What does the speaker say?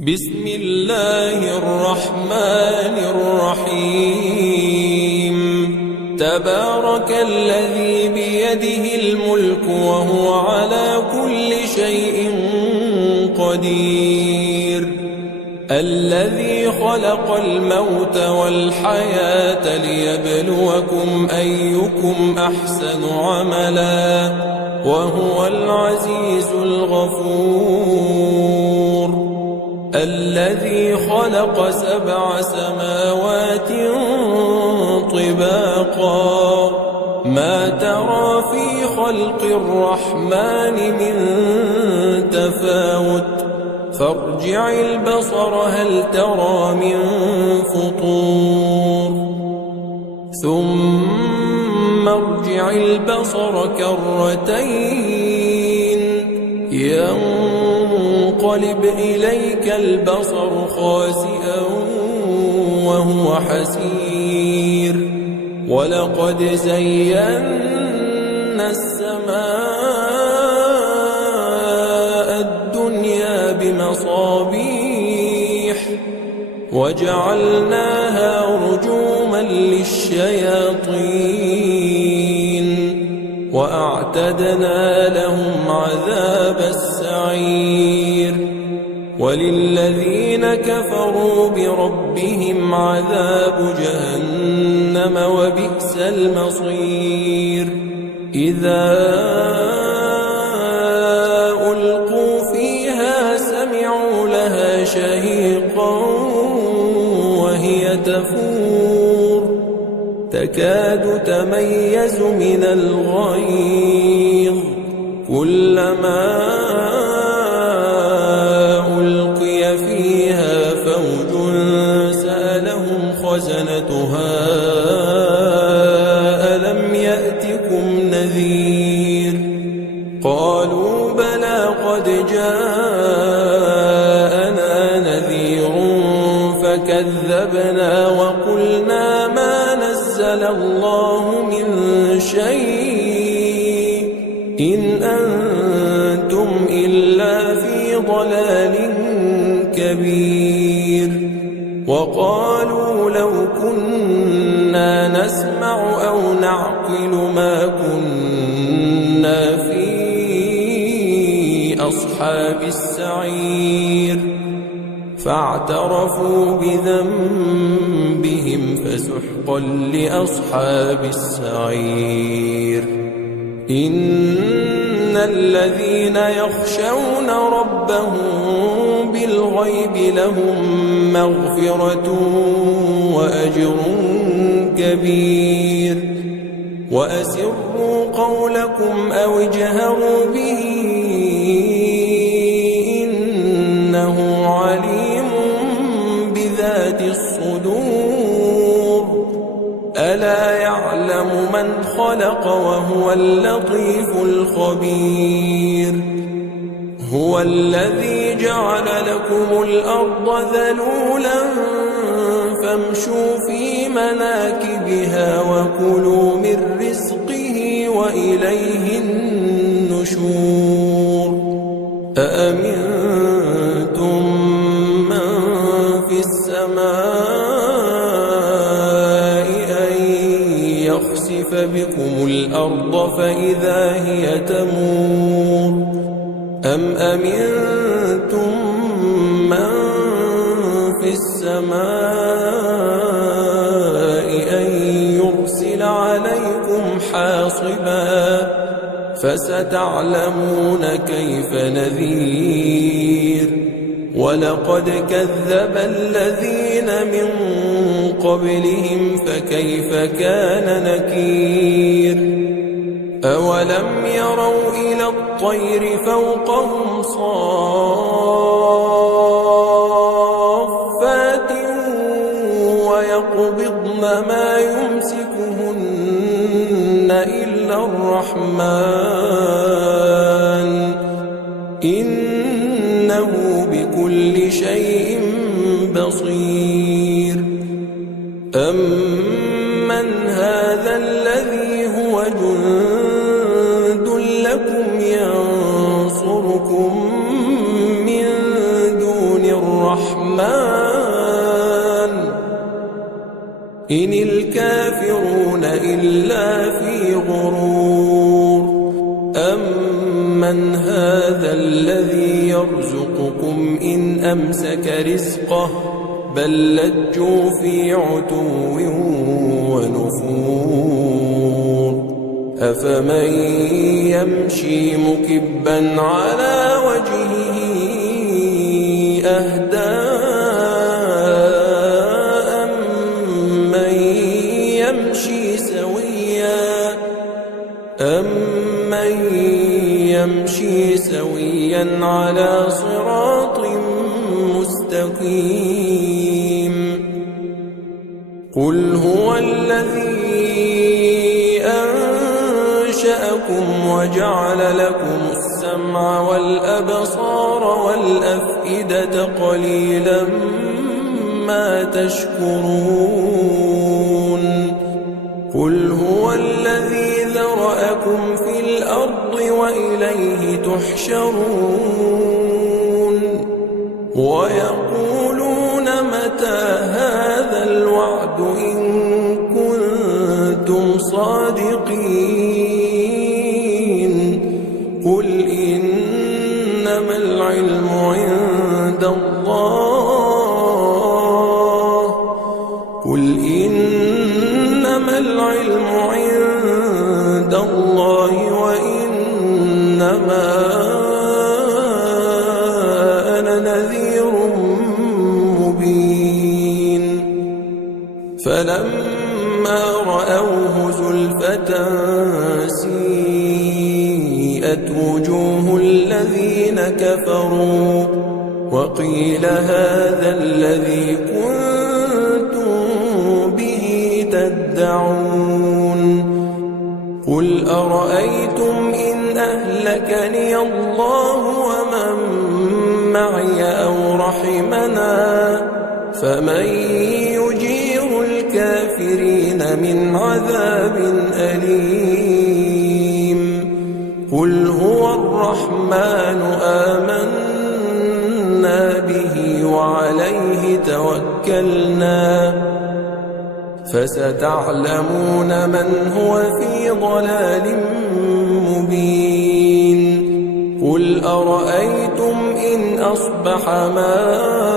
بسم الله الرحمن الرحيم تبارك الذي بيده الملك وهو على كل شيء قدير الذي خلق الموت والحياة ليبلوكم أيكم أحسن عملا وهو العزيز الغفور الذي خلق 7 سماوات طباقا ما ترى في خلق الرحمن من تفاوت فارجع البصر هل ترى من فطور ثم ارجع البصر كرتين ينقلب إليك البصر خاسئا وهو حسير ولقد زينا السماء الدنيا بمصابيح وجعلناها رجوما للشياطين وأعتدنا لهم عذاب السعير وللذين كفروا بربهم عذاب جهنم وبئس المصير إذا ألقوا فيها سمعوا لها شهيقا وهي تفور تكاد تميز من الغيظ كلما ألقي فيها فوج سألهم خزنتها ألم يأتكم نذير قالوا بلى قد جاءنا نذير فكذبنا وقلنا ما نزل الله من شيء إن أنتم إلا في ضلال كبير وقالوا لو كنا نسمع أو نعقل ما كنا في أصحاب السعير فاعترفوا بذنبهم فسحقا لأصحاب السعير إن الذين يخشون ربهم بالغيب لهم مغفرة وأجر كبير وأسروا قولكم أو اجهروا به إنه عليم بذات الصدور ألا يعلم من خلق وهو اللطيف الخبير هو الذي جعل لكم الأرض ذلولا فامشوا في مناكبها وكلوا من رزقه وإليه النشور أأمنتم من في السماء أن يخسف بكم الأرض فإذا هي تمور أم أمنتم من في السماء أن يرسل عليكم حاصبا فستعلمون كيف نذير ولقد كذب الذين من قبلهم فكيف كان نكير أولم يروا إلى الطير فوقهم صافات ويقبضن ما يمسكهن إلا الرحمن إنه بكل شيء بصير أمن هذا الذي هو جند لكم ينصركم من دون الرحمن الرحمن إن الكافرون إلا في غرور أمن هذا الذي يرزقكم إن أمسك رزقه بل لجوا في عتو ونفور أفمن يمشي مكبا على وجهه أهدى أمن يمشي سويا على صراط مستقيم قل هو الذي أنشأكم وجعل لكم السمع والأبصار والأفئدة قليلا ما تشكرون قل هو الذي ذرأكم في الأرض وإليه تحشرون ويقولون متى هذا الوعد إن كنتم صادقين قل إنما العلم عند الله قل إنما العلم عند الله وإنما أنا نذير مبين فلما رأوه زلفة سيئت وجوه الذين كفروا وقيل هذا الذي كنتم به تدعون قل أرأيتم إن أهلكني الله ومن معي أو رحمنا فمن يجير الكافرين من عذاب أليم قل هو الرحمن آمنا به وعليه توكلنا فستعلمون من هو في ضلال مبين قل أرأيتم إن أصبح ماؤكم